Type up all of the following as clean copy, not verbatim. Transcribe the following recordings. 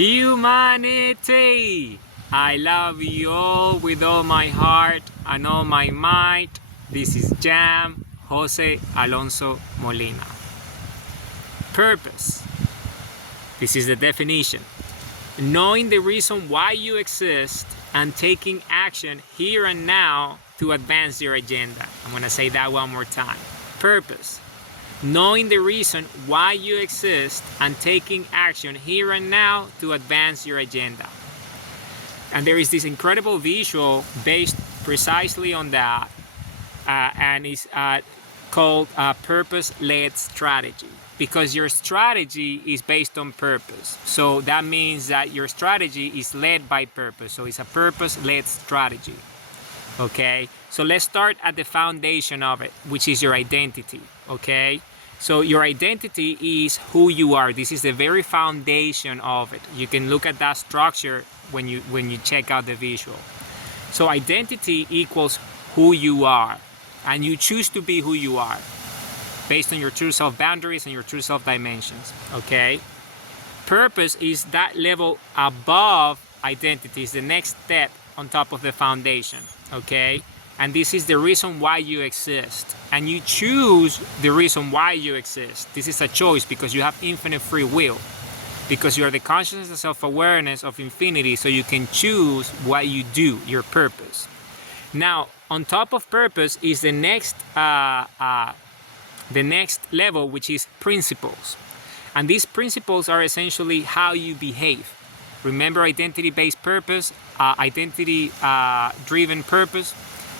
Humanity, I love you all with all my heart and all my might. This is Jam Jose Alonso Molina. Purpose. This is the definition. Knowing the reason why you exist and taking action here and now to advance your agenda. I'm going to say that one more time. Purpose. Knowing the reason why you exist and taking action here and now to advance your agenda. And there is this incredible visual based precisely on that, and it's called Purpose-Led Strategy, because your strategy is based on purpose. So that means that your strategy is led by purpose. So it's a purpose-led strategy. Okay, so let's start at the foundation of it, which is your identity. Okay, so your identity is who you are. This is the very foundation of it. You can look at that structure when you check out the visual. So identity equals who you are, and you choose to be who you are based on your true self boundaries and your true self dimensions. Okay, purpose is that level above identity, is the next step on top of the foundation. Okay, and this is the reason why you exist, and you choose the reason why you exist. This is a choice because you have infinite free will, because you are the consciousness and self-awareness of infinity, so you can choose what you do, your purpose. Now, on top of purpose is the next level, which is principles. And these principles are essentially how you behave. Remember, identity-based purpose, identity-driven purpose,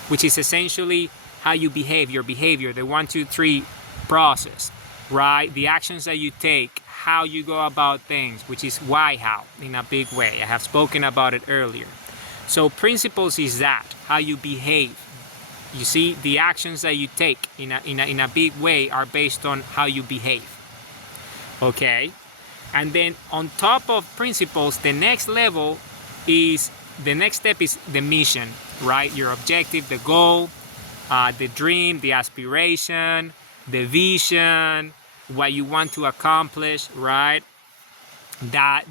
which is essentially how you behave, your behavior, the 1, 2, 3 process, right? The actions that you take, how you go about things, which is why, how, in a big way. I have spoken about it earlier. So principles is that, how you behave. You see, the actions that you take in a big way are based on how you behave. Okay? And then on top of principles, the next level is, the next step is the mission, right? Your objective, the goal, the dream, the aspiration, the vision, what you want to accomplish, right? That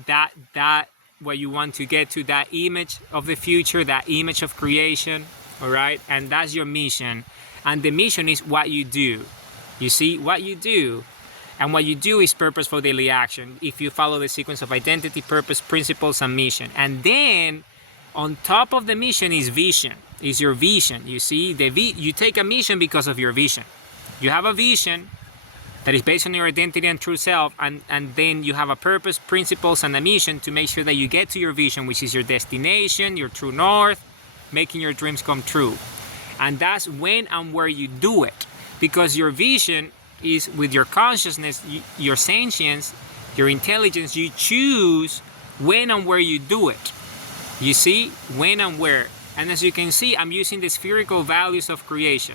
what you want to get to, that image of the future, that image of creation, all right? And that's your mission. And the mission is what you do. You see, what you do. And what you do is purposeful daily action if you follow the sequence of identity, purpose, principles, and mission. And then on top of the mission is vision, is your vision. You see, you take a mission because of your vision. You have a vision that is based on your identity and true self, and then you have a purpose, principles, and a mission to make sure that you get to your vision, which is your destination, your true north, making your dreams come true. And that's when and where you do it, because your vision is with your consciousness, your sentience, your intelligence. You choose when and where you do it. You see, when and where. And as you can see, I'm using the spherical values of creation.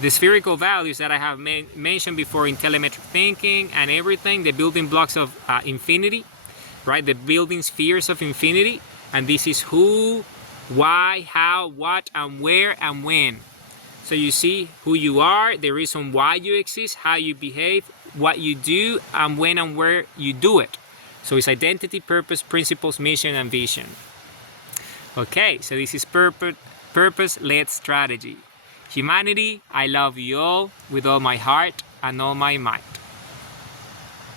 The spherical values that I have mentioned before in telemetric thinking and everything, the building blocks of infinity, right? The building spheres of infinity. And this is who, why, how, what, and where, and when. So you see who you are, the reason why you exist, how you behave, what you do, and when and where you do it. So it's identity, purpose, principles, mission, and vision. Okay, so this is purpose-led strategy. Humanity, I love you all with all my heart and all my might.